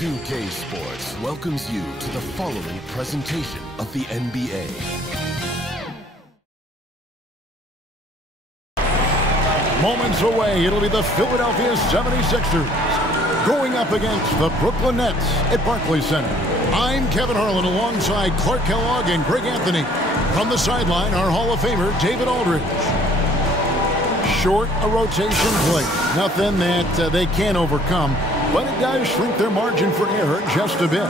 2K Sports welcomes you to the following presentation of the NBA. Moments away, it'll be the Philadelphia 76ers going up against the Brooklyn Nets at Barclays Center. I'm Kevin Harlan alongside Clark Kellogg and Greg Anthony. From the sideline, our Hall of Famer, David Aldridge. Short a rotation play. Nothing that they can't overcome, but it does shrink their margin for error just a bit.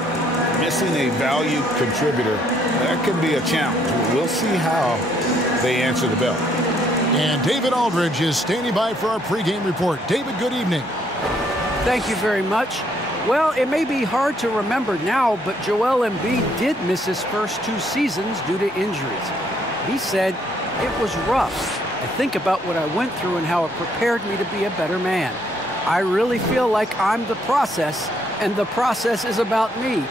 Missing a valued contributor, that could be a challenge. We'll see how they answer the bell. And David Aldridge is standing by for our pregame report. David, good evening. Thank you very much. Well, it may be hard to remember now, but Joel Embiid did miss his first 2 seasons due to injuries. He said, "It was rough. I think about what I went through and how it prepared me to be a better man. I really feel like I'm the process, and the process is about me.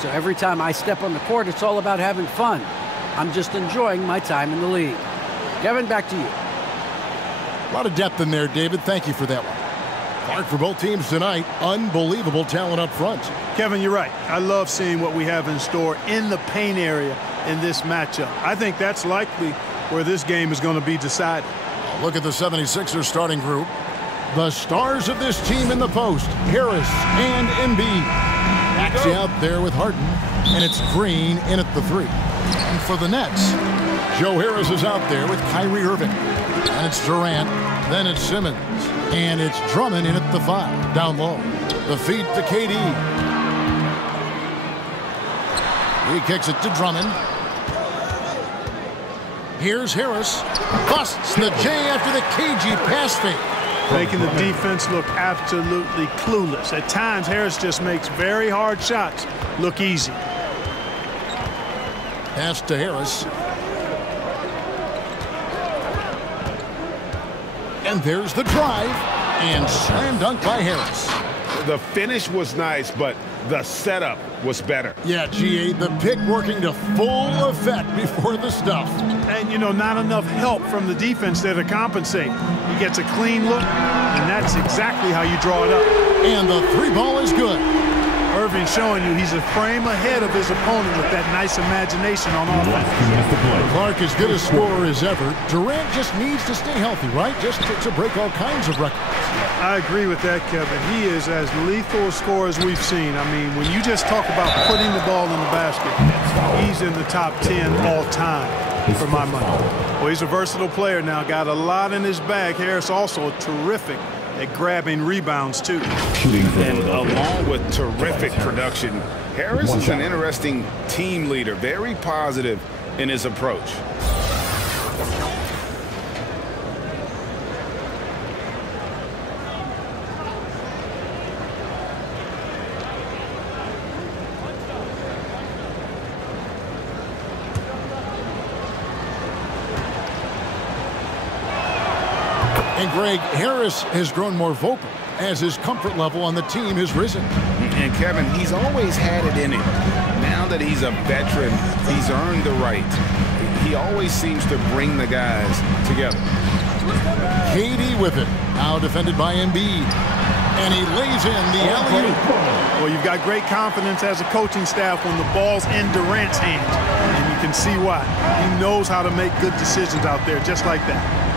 So every time I step on the court, it's all about having fun. I'm just enjoying my time in the league." Kevin, back to you. A lot of depth in there, David. Thank you for that one. Clark, for both teams tonight, unbelievable talent up front. Kevin, you're right. I love seeing what we have in store in the paint area in this matchup. I think that's likely where this game is going to be decided. Look at the 76ers starting group. The stars of this team in the post, Harris and Embiid. Maxey out there with Harden, and it's Green in at the 3. And for the Nets, Joe Harris is out there with Kyrie Irving. And it's Durant, then it's Simmons, and it's Drummond in at the 5. Down low, the feed to KD. He kicks it to Drummond. Here's Harris. Busts the J after the cagey pass fake. Making the defense look absolutely clueless. At times, Harris just makes very hard shots look easy. Pass to Harris. And there's the drive. And slam dunk by Harris. The finish was nice, but the setup was better. Yeah, GA, the pick working to full effect before the stuff. And, you know, not enough help from the defense there to compensate. He gets a clean look, and that's exactly how you draw it up. And the 3 ball is good. Irving showing you he's a frame ahead of his opponent with that nice imagination on offense. Clark as good a scorer as ever. Durant just needs to stay healthy, right? Just to break all kinds of records. I agree with that, Kevin. He is as lethal a scorer as we've seen. I mean, when you just talk about putting the ball in the basket, he's in the top 10 all time for my money. Well, he's a versatile player now. Got a lot in his bag. Harris also terrific at grabbing rebounds, too. And along with terrific production, Harris is an interesting team leader, very positive in his approach. And Greg, Harris has grown more vocal as his comfort level on the team has risen. And Kevin, he's always had it in him. Now that he's a veteran, he's earned the right. He always seems to bring the guys together. KD with it. Now defended by Embiid. And he lays in the alley-oop. Well, you've got great confidence as a coaching staff when the ball's in Durant's hands. And you can see why. He knows how to make good decisions out there just like that.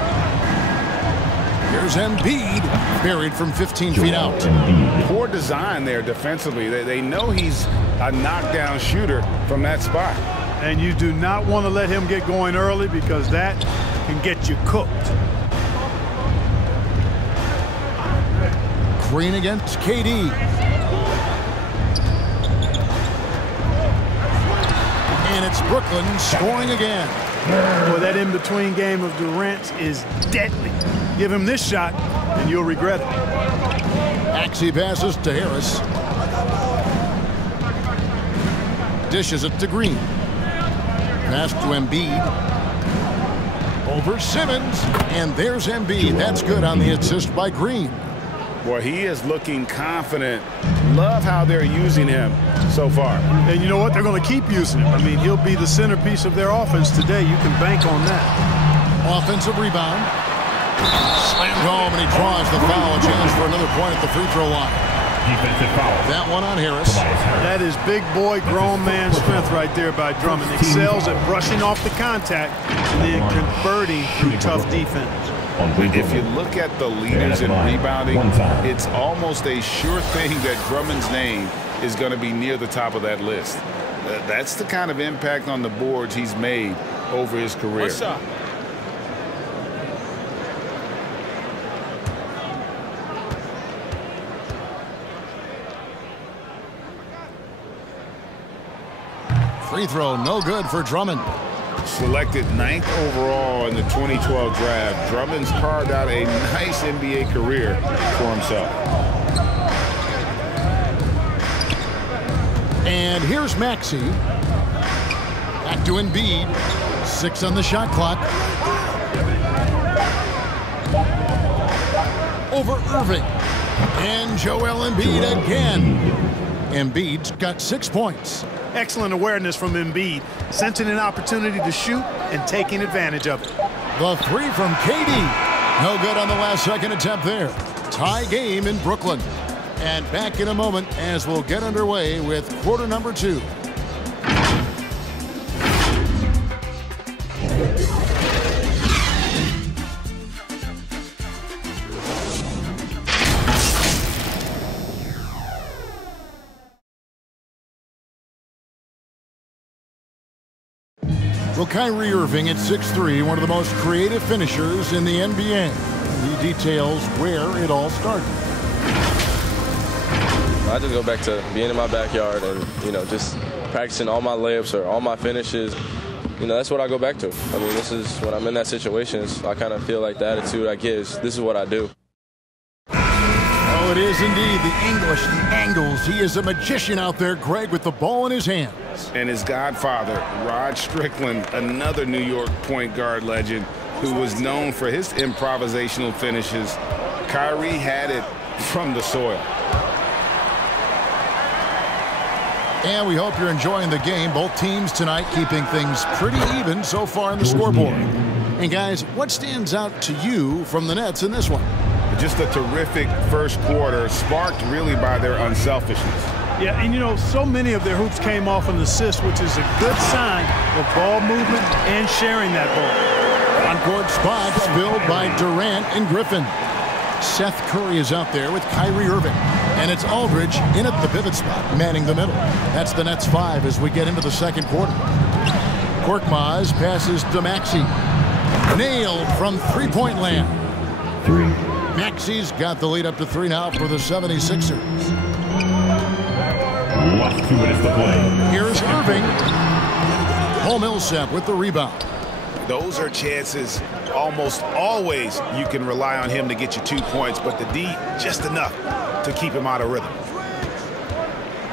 Here's Embiid, buried from 15 feet out. Poor design there defensively. They know he's a knockdown shooter from that spot. And you do not want to let him get going early because that can get you cooked. Green against KD. And it's Brooklyn scoring again. Well, that in-between game of Durant's is deadly. Give him this shot, and you'll regret it. Maxey passes to Harris. Dishes it to Green. Pass to Embiid. Over Simmons. And there's Embiid. That's good on the assist by Green. Boy, he is looking confident. Love how they're using him so far. And you know what? They're going to keep using him. I mean, he'll be the centerpiece of their offense today. You can bank on that. Offensive rebound. Slammed home, and he draws the foul. A chance for another point at the free throw line. Defensive foul. That one on Harris. That is big boy, grown man strength right there by Drummond. Excels at brushing off the contact and then converting through tough defense. If you look at the leaders in rebounding, it's almost a sure thing that Drummond's name is going to be near the top of that list. That's the kind of impact on the boards he's made over his career. What's up? Free throw, no good for Drummond. Selected 9th overall in the 2012 draft, Drummond's carved out a nice NBA career for himself. And here's Maxey. Back to Embiid. 6 on the shot clock. Over Irving. And Joel Embiid again. Embiid's got 6 points. Excellent awareness from Embiid, sensing an opportunity to shoot and taking advantage of it. The 3 from KD. No good on the last second attempt there. Tie game in Brooklyn. And back in a moment as we'll get underway with quarter number 2. Well, Kyrie Irving at 6'3", one of the most creative finishers in the NBA. He details where it all started. I just go back to being in my backyard and, just practicing all my layups or all my finishes. That's what I go back to. I mean, this is when I'm in that situation, I kind of feel like the attitude I get is this is what I do. Oh, it is indeed the English, the angles. He is a magician out there, Greg, with the ball in his hands. And his godfather, Rod Strickland, another New York point guard legend who was known for his improvisational finishes. Kyrie had it from the soil. And we hope you're enjoying the game. Both teams tonight keeping things pretty even so far in the scoreboard. And guys, what stands out to you from the Nets in this one? Just a terrific first quarter, sparked really by their unselfishness. Yeah, and so many of their hoops came off an assist, which is a good sign of ball movement and sharing that ball. On-court spots filled by Durant and Griffin. Seth Curry is out there with Kyrie Irving. And it's Aldridge in at the pivot spot, manning the middle. That's the Nets 5 as we get into the second quarter. Korkmaz passes to Maxey. Nailed from three-point land. 3. Maxey's got the lead up to 3 now for the 76ers. Last 2 minutes to play. Here's Irving. Paul Millsap with the rebound. Those are chances almost always you can rely on him to get you 2 points, but the D just enough to keep him out of rhythm.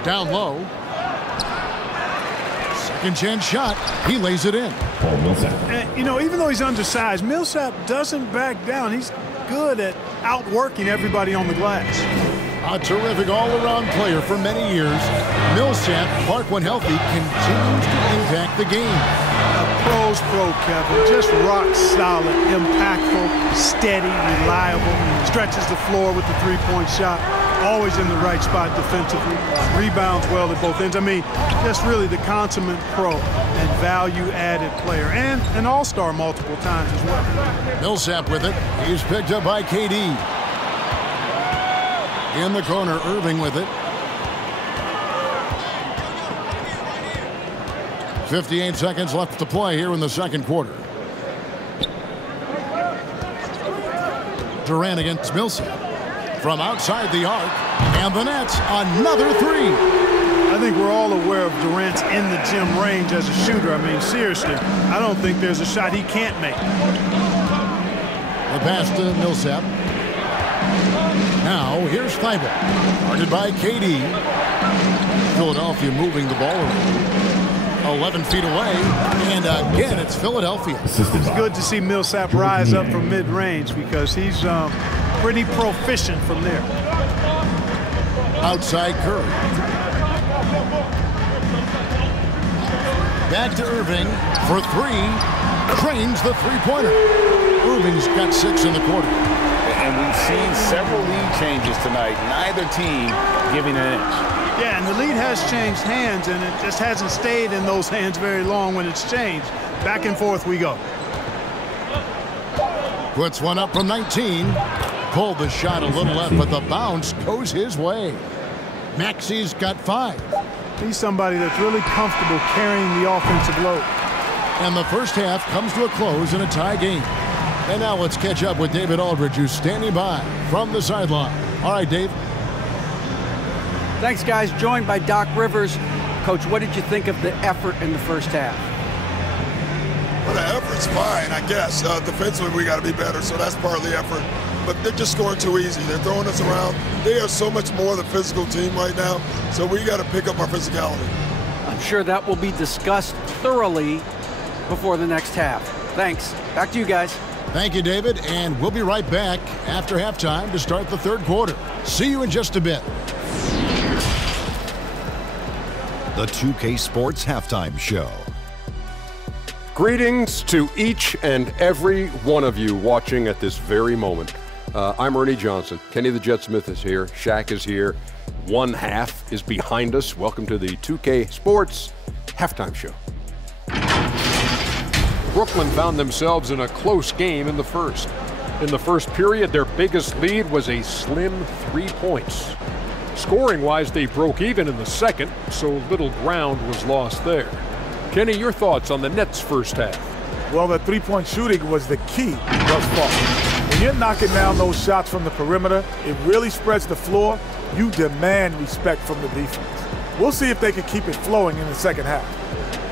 Down low. Second chance shot. He lays it in. Paul Millsap. And, even though he's undersized, Millsap doesn't back down. He's good at outworking everybody on the glass. A terrific all-around player for many years. Millsap, Clark when healthy, continues to impact the game. A pro's pro, Kevin. Just rock solid, impactful, steady, reliable. Stretches the floor with the three-point shot. Always in the right spot defensively. Rebounds well at both ends. I mean, just really the consummate pro and value-added player. And an all-star multiple times as well. Millsap with it. He's picked up by KD. In the corner, Irving with it. 58 seconds left to play here in the second quarter. Durant against Millsap. From outside the arc, and the Nets, another 3. I think we're all aware of Durant's in the gym range as a shooter. I mean, seriously, I don't think there's a shot he can't make. The pass to Millsap. Now, here's Thibault. Guarded by KD. Philadelphia moving the ball around. 11 feet away, and again, it's Philadelphia. It's good to see Millsap rise up from mid-range because he's pretty proficient from there. Outside Curry. Back to Irving for 3. Cranes the three-pointer. Irving's got 6 in the quarter. And we've seen several lead changes tonight, neither team giving an inch. Yeah, and the lead has changed hands, and it just hasn't stayed in those hands very long when it's changed. Back and forth we go. Puts one up from 19. Pulled the shot a little left, but the bounce goes his way. Maxi's got 5. He's somebody that's really comfortable carrying the offensive load. And the first half comes to a close in a tie game. And now let's catch up with David Aldridge, who's standing by from the sideline. All right, Dave. Thanks, guys. Joined by Doc Rivers. Coach, what did you think of the effort in the first half? Well, the effort's fine, I guess. Defensively, we got to be better, so that's part of the effort. But they're just scoring too easy. They're throwing us around. They are so much more the physical team right now, so we got to pick up our physicality. I'm sure that will be discussed thoroughly before the next half. Thanks. Back to you guys. Thank you, David, and we'll be right back after halftime to start the third quarter. See you in just a bit. The 2K Sports Halftime Show. Greetings to each and every one of you watching at this very moment. I'm Ernie Johnson. Kenny the Jet Smith is here. Shaq is here. One half is behind us. Welcome to the 2K Sports Halftime Show. Brooklyn found themselves in a close game in the first. In the first period, their biggest lead was a slim 3 points. Scoring-wise, they broke even in the second, so little ground was lost there. Kenny, your thoughts on the Nets' first half? Well, the three-point shooting was the key thus far. When you're knocking down those shots from the perimeter, it really spreads the floor. You demand respect from the defense. We'll see if they can keep it flowing in the second half.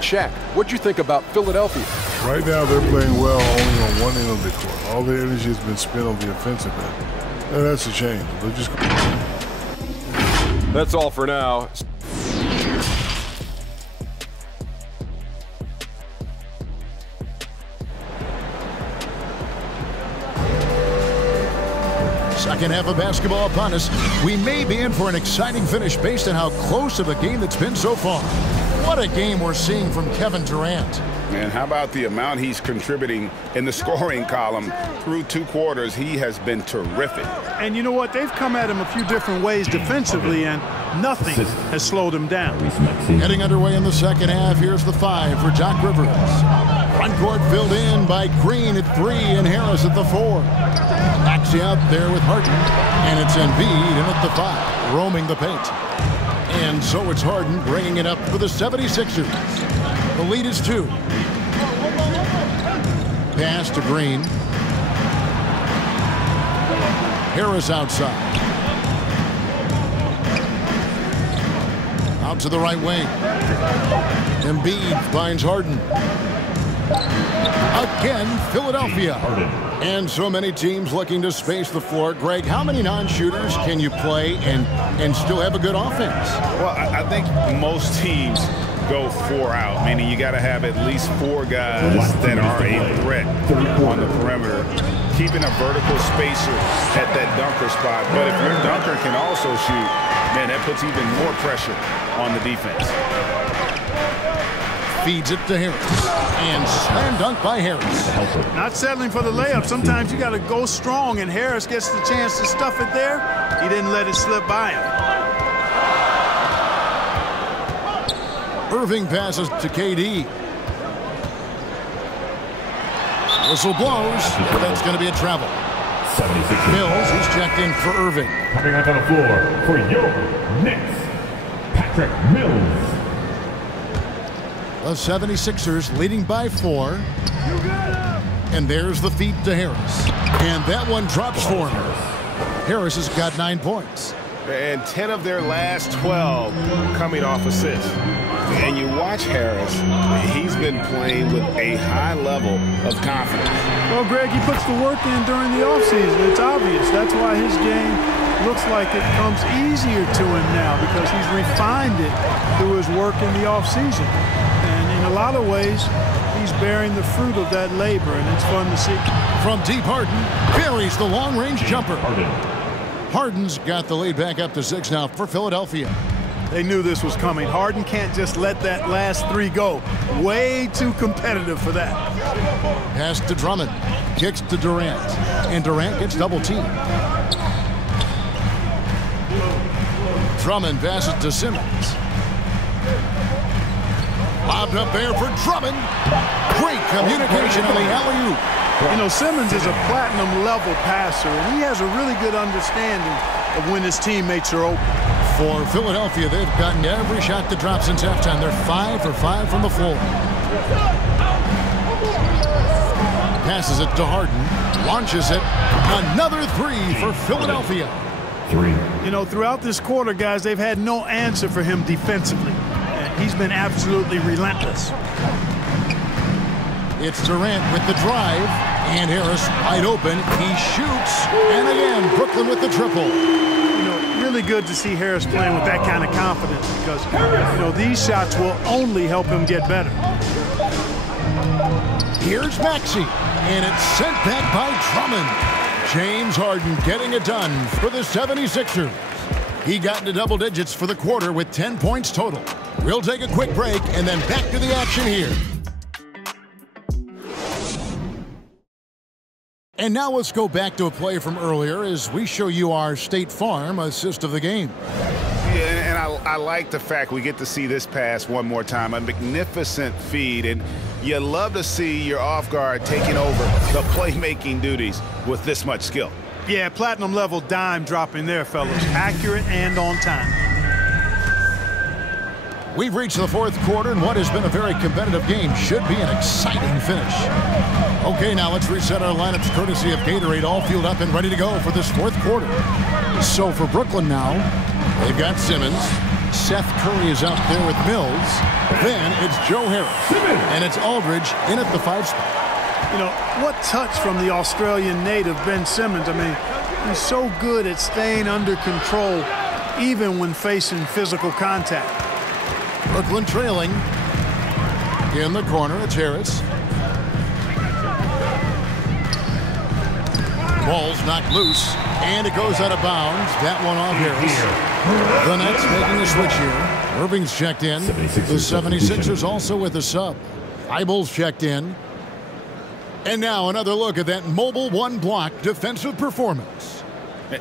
Shaq, what'd you think about Philadelphia? Right now, they're playing well only on one end of the court. All their energy has been spent on the offensive end. And that's a shame. They're just... That's all for now. Second half of basketball upon us. We may be in for an exciting finish based on how close of a game that's been so far. What a game we're seeing from Kevin Durant. And how about the amount he's contributing in the scoring column through 2 quarters? He has been terrific. And you know what? They've come at him a few different ways defensively, and nothing has slowed him down. Heading underway in the second half, here's the 5 for Doc Rivers. Front court filled in by Green at 3 and Harris at the 4. Maxey out there with Harden, and it's Embiid in at the 5, roaming the paint. And so it's Harden bringing it up for the 76ers. The lead is 2. Pass to Green. Harris outside. Out to the right wing. Embiid finds Harden. Again, Philadelphia. And so many teams looking to space the floor. Greg, how many non-shooters can you play and still have a good offense? Well, I think most teams go 4 out, meaning you got to have at least 4 guys that are a threat on the perimeter, keeping a vertical spacer at that dunker spot. But if your dunker can also shoot, man, that puts even more pressure on the defense. Feeds it to Harris. And slam dunk by Harris. Not settling for the layup. Sometimes you got to go strong, and Harris gets the chance to stuff it there. He didn't let it slip by him. Irving passes to KD. Whistle blows. That's going to be a travel. Mills is checked in for Irving. Coming out on the floor for your Knicks, Patrick Mills. The 76ers leading by 4. And there's the feed to Harris. And that one drops for him. Harris has got 9 points. And 10 of their last 12 coming off assists. And you watch Harris, he's been playing with a high level of confidence. Well, Greg, he puts the work in during the offseason. It's obvious. That's why his game looks like it comes easier to him now, because he's refined it through his work in the offseason. And in a lot of ways, he's bearing the fruit of that labor, and it's fun to see. From deep, Harden buries the long-range jumper. Harden's got the lead back up to 6 now for Philadelphia. They knew this was coming. Harden can't just let that last 3 go. Way too competitive for that. Pass to Drummond. kicks to Durant, and Durant gets double-teamed. Drummond passes to Simmons. Lobbed up there for Drummond. Great communication on the alley-oop. You know, Simmons is a platinum-level passer, and he has a really good understanding of when his teammates are open. For Philadelphia, they've gotten every shot that dropped since halftime. They're 5 for 5 from the floor. Passes it to Harden. Launches it. Another three for Philadelphia. You know, throughout this quarter, guys, they've had no answer for him defensively. And he's been absolutely relentless. It's Durant with the drive. And Harris wide open. He shoots. And again, Brooklyn with the triple. You know, really good to see Harris playing with that kind of confidence because, you know, these shots will only help him get better. Here's Maxey. And it's sent back by Drummond. James Harden getting it done for the 76ers. He got into double digits for the quarter with 10 points total. We'll take a quick break and then back to the action here. And now let's go back to a play from earlier as we show you our State Farm assist of the game. Yeah, and I like the fact we get to see this pass one more time. A magnificent feed, and you love to see your off guard taking over the playmaking duties with this much skill. Yeah, platinum level dime dropping there, fellas. Accurate and on time. We've reached the fourth quarter, and what has been a very competitive game should be an exciting finish. Okay, now let's reset our lineups courtesy of Gatorade, all fueled up and ready to go for this fourth quarter. So for Brooklyn now, they've got Simmons. Seth Curry is out there with Mills. Then it's Joe Harris. And it's Aldridge in at the 5 spot. You know, what touch from the Australian native, Ben Simmons. I mean, he's so good at staying under control, even when facing physical contact. Brooklyn trailing. In the corner, it's Harris. Ball's knocked loose, and it goes out of bounds. That one off Harris. The Nets making a switch here. Irving's checked in. The 76ers also with a sub. Eibel's checked in. And now another look at that mobile one-block defensive performance.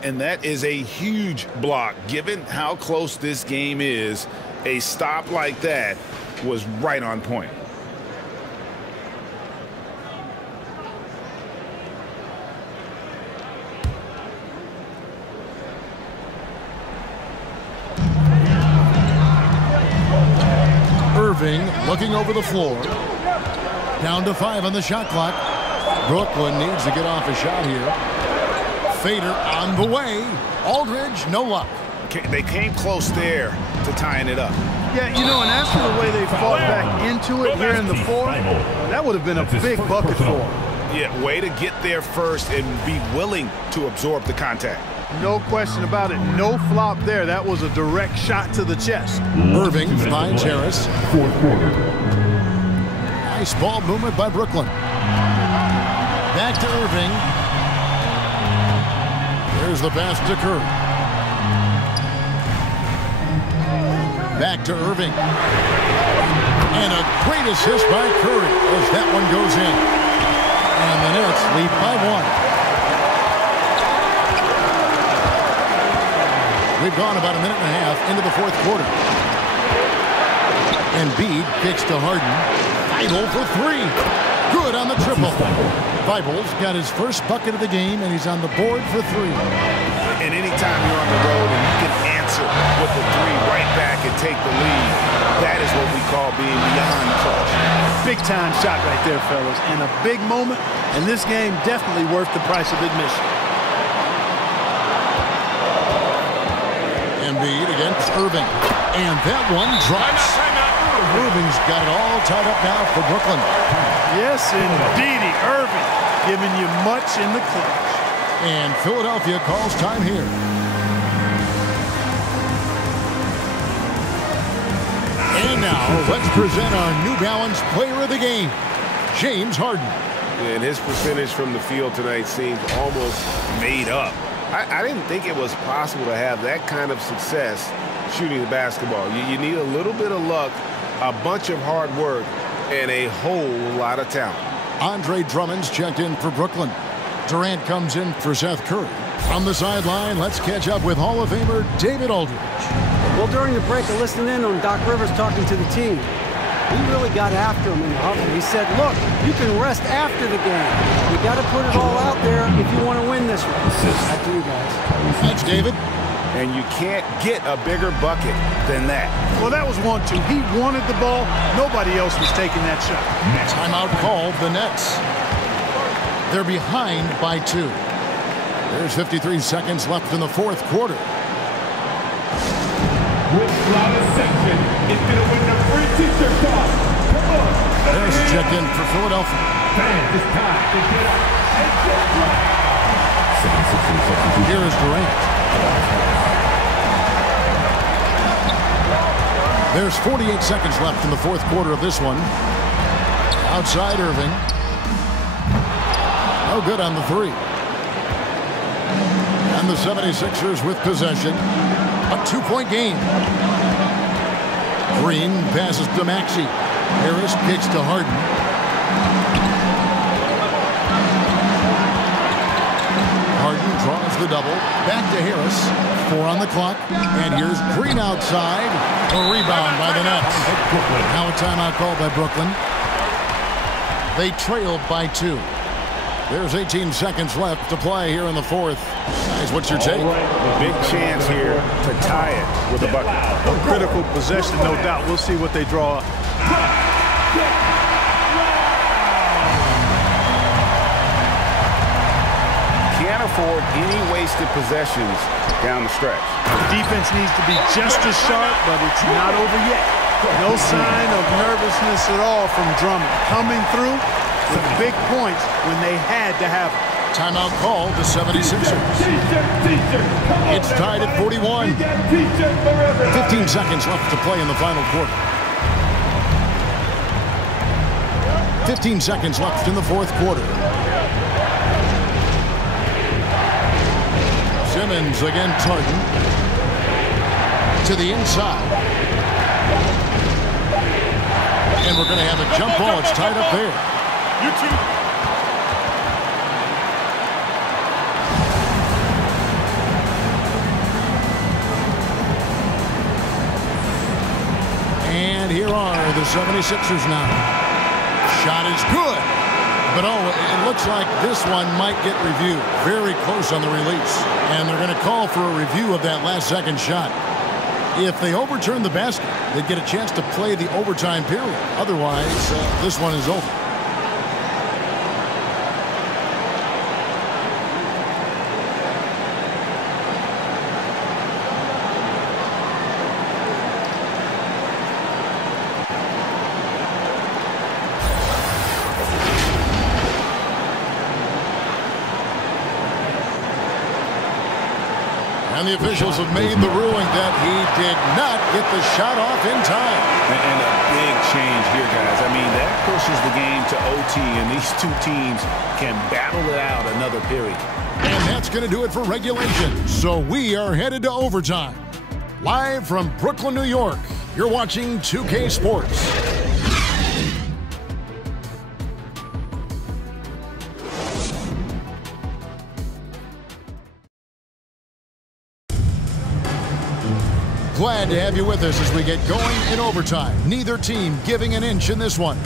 And that is a huge block. Given how close this game is, a stop like that was right on point. Irving looking over the floor. Down to 5 on the shot clock. Brooklyn needs to get off a shot here. Fader on the way. Aldridge, no luck. They came close there to tying it up. Yeah, you know, and after the way they fought back into it here in the fourth, that would have been a big bucket for them. Yeah, way to get there first and be willing to absorb the contact. No question about it. No flop there. That was a direct shot to the chest. Irving finds Harris. Fourth quarter. Nice ball movement by Brooklyn. Back to Irving. There's the pass to Curry. Back to Irving. And a great assist by Curry as that one goes in. And the Nets lead by 1. We've gone about a minute and a half into the fourth quarter. Embiid kicks to Harden. Feibel for 3. Good on the triple. Feibel's got his first bucket of the game, and he's on the board for 3. And anytime you're on the road and you can answer with the 3 right back and take the lead, that is what we call being beyond clutch. Big-time shot right there, fellas. And a big moment, and this game definitely worth the price of admission. Embiid against Irving. And that one drops. Irving's got it all tied up now for Brooklyn. Yes, indeedy. Irving giving you much in the clutch. And Philadelphia calls time here. And now, let's present our New Balance player of the game, James Harden. And his percentage from the field tonight seemed almost made up. I didn't think it was possible to have that kind of success shooting the basketball. You need a little bit of luck, a bunch of hard work, and a whole lot of talent. Andre Drummond's checked in for Brooklyn. Durant comes in for Seth Curry. From the sideline, let's catch up with Hall of Famer David Aldridge. Well, during the break, I listened in on Doc Rivers talking to the team. He really got after him in the huddle. He said, look, you can rest after the game. You got to put it all out there if you want to win this one. Back to you guys. Thanks, David. And you can't get a bigger bucket than that. Well, that was 1-2. He wanted the ball. Nobody else was taking that shot. Timeout called the Nets. They're behind by 2. There's 53 seconds left in the fourth quarter. There's a check-in for Philadelphia. Here is Durant. There's 48 seconds left in the fourth quarter of this one. Outside Irving. No good on the 3. And the 76ers with possession. A 2-point game. Green passes to Maxey. Harris kicks to Harden. Harden draws the double. Back to Harris. 4 on the clock. And here's Green outside. A rebound by the Nets. Now a timeout called by Brooklyn. They trailed by 2. There's 18 seconds left to play here in the fourth. Guys, what's your take? Big chance here to tie it with a bucket. A critical possession, no doubt. We'll see what they draw up. Can't afford any wasted possessions down the stretch. The defense needs to be just as sharp, but it's not over yet. No sign of nervousness at all from Drummond. Coming through with big points when they had to have them. Timeout called the 76ers. It's tied at 41. 15 seconds left to play in the final quarter. 15 seconds left in the fourth quarter. Simmons against Harden. To the inside. And we're going to have a jump ball. It's tied up there. And here are the 76ers now. Shot is good. But it looks like this one might get reviewed. Very close on the release. And they're going to call for a review of that last second shot. If they overturn the basket, they'd get a chance to play the overtime period. Otherwise, this one is over. And the officials have made the ruling that he did not get the shot off in time. And a big change here, guys. I mean, that pushes the game to OT, and these two teams can battle it out another period. And that's going to do it for regulation. So we are headed to overtime. Live from Brooklyn, New York, you're watching 2K Sports. Glad to have you with us as we get going in overtime. Neither team giving an inch in this one.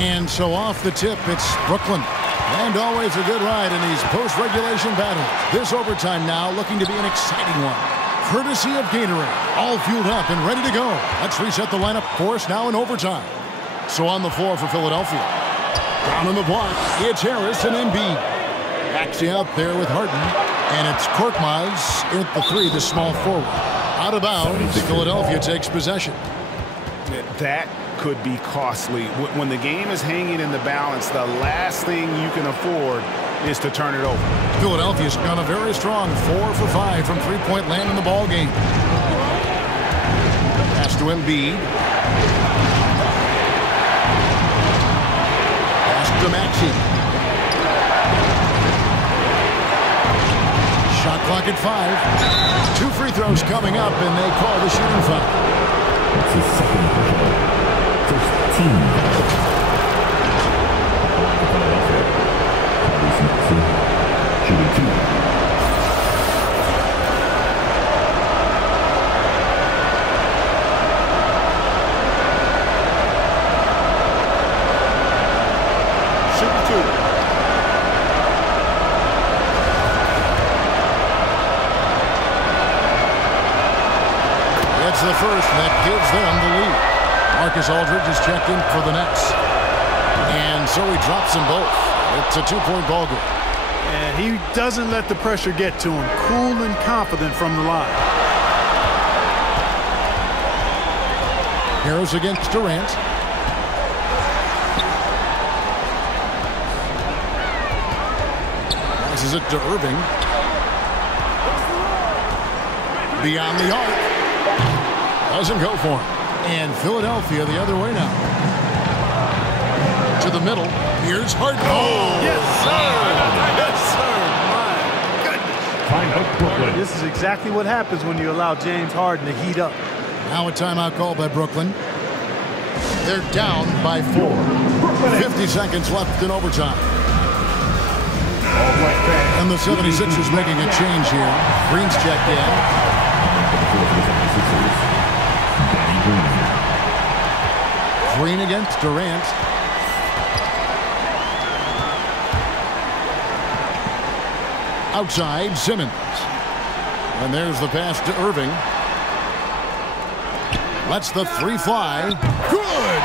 And so off the tip, it's Brooklyn. And always a good ride in these post-regulation battles. This overtime now looking to be an exciting one. Courtesy of Gatorade. All fueled up and ready to go. Let's reset the lineup for us now in overtime. So on the floor for Philadelphia. Down on the block, it's Harris and Embiid. Maxey out there with Harden. And it's Korkmaz at the 3, the small forward. Out of bounds, Philadelphia takes possession. That could be costly. When the game is hanging in the balance, the last thing you can afford is to turn it over. Philadelphia's gone a very strong 4 for 5 from three-point land in the ball game. Pass to Embiid. To Maxey. Shot clock at 5. 2 free free throws coming up, and they call the shooting foul. That's his second personal. First team. Shooting 2. The first that gives them the lead. Marcus Aldridge is checked in for the Nets. And so he drops them both. It's a 2-point ball game. And he doesn't let the pressure get to him. Cool and confident from the line. Harris against Durant. Passes it to Irving. Beyond the arc. Doesn't go for him. And Philadelphia the other way now. To the middle. Here's Harden. Oh, yes, sir. Yes, sir. My goodness. This is exactly what happens when you allow James Harden to heat up. Now a timeout call by Brooklyn. They're down by 4. 50 seconds left in overtime. And the 76ers making a change here. Green's checked in. Green against Durant. Outside, Simmons. And there's the pass to Irving. Lets the 3 fly. Good!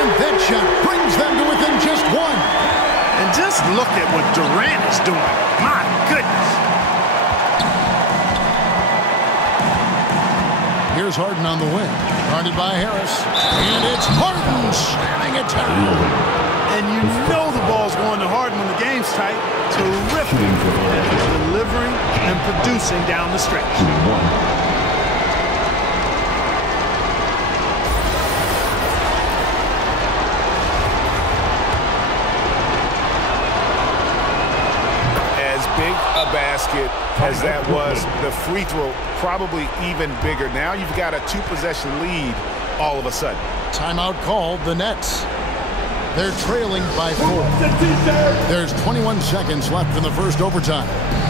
And that shot brings them to within just 1. And just look at what Durant is doing. My goodness. Here's Harden on the wing. Guarded by Harris. And it's Harden slamming it down. And you know the ball's going to Harden when the game's tight. Terrific at delivering and producing down the stretch. As big a basket as that was, the free throw probably even bigger. Now you've got a 2-possession lead all of a sudden. Timeout called the Nets. They're trailing by 4. There's 21 seconds left in the first overtime.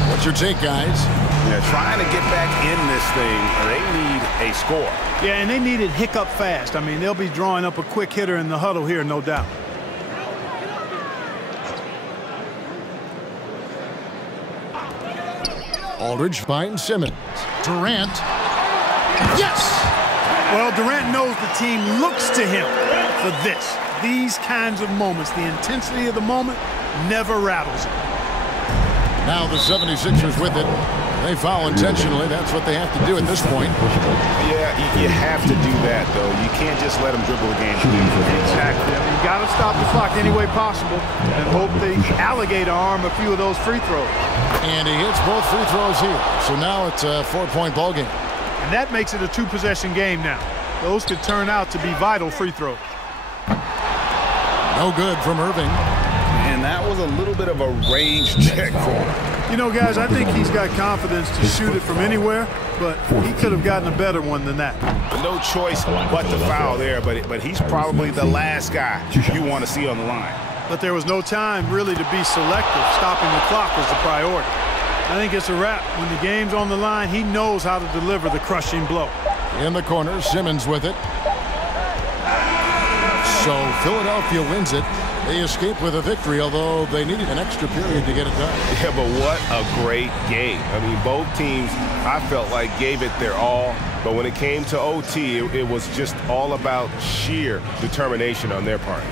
What's your take, guys? Yeah, trying to get back in this thing, they need a score. Yeah, and they need it hiccup fast. I mean, they'll be drawing up a quick hitter in the huddle here, no doubt. Aldridge finds Simmons. Durant. Yes! Well, Durant knows the team looks to him for this. These kinds of moments, the intensity of the moment never rattles him. Now the 76ers with it. They foul intentionally. That's what they have to do at this point. Yeah, you have to do that, though. You can't just let them dribble the game. Exactly. I mean, you got to stop the clock any way possible and hope they alligator arm a few of those free throws. And he hits both free throws here. So now it's a 4-point ball game. And that makes it a 2-possession game now. Those could turn out to be vital free throws. No good from Irving. And that was a little bit of a range check for him. You know, guys, I think he's got confidence to shoot it from anywhere, but he could have gotten a better one than that. No choice but to foul there, but he's probably the last guy you want to see on the line. But there was no time really to be selective. Stopping the clock was the priority. I think it's a wrap. When the game's on the line, he knows how to deliver the crushing blow. In the corner, Simmons with it. So Philadelphia wins it. They escape with a victory, although they needed an extra period to get it done. Yeah, but what a great game. I mean, both teams, I felt like, gave it their all. But when it came to OT, it was just all about sheer determination on their part.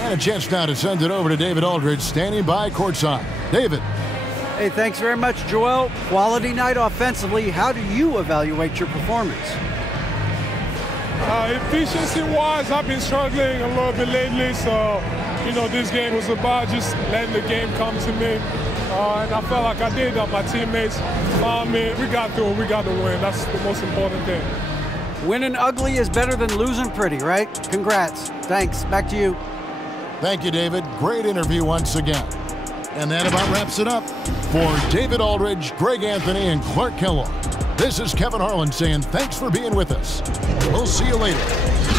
And a chance now to send it over to David Aldridge, standing by courtside. David. Hey, thanks very much, Joel. Quality night offensively. How do you evaluate your performance? Efficiency-wise, I've been struggling a little bit lately, so, you know, this game was about just letting the game come to me. And I felt like I did that. My teammates found me. We got through it. We got the win. That's the most important thing. Winning ugly is better than losing pretty, right? Congrats. Thanks. Back to you. Thank you, David. Great interview once again. And that about wraps it up. For David Aldridge, Greg Anthony, and Clark Kellogg, This is Kevin Harlan saying thanks for being with us. We'll see you later.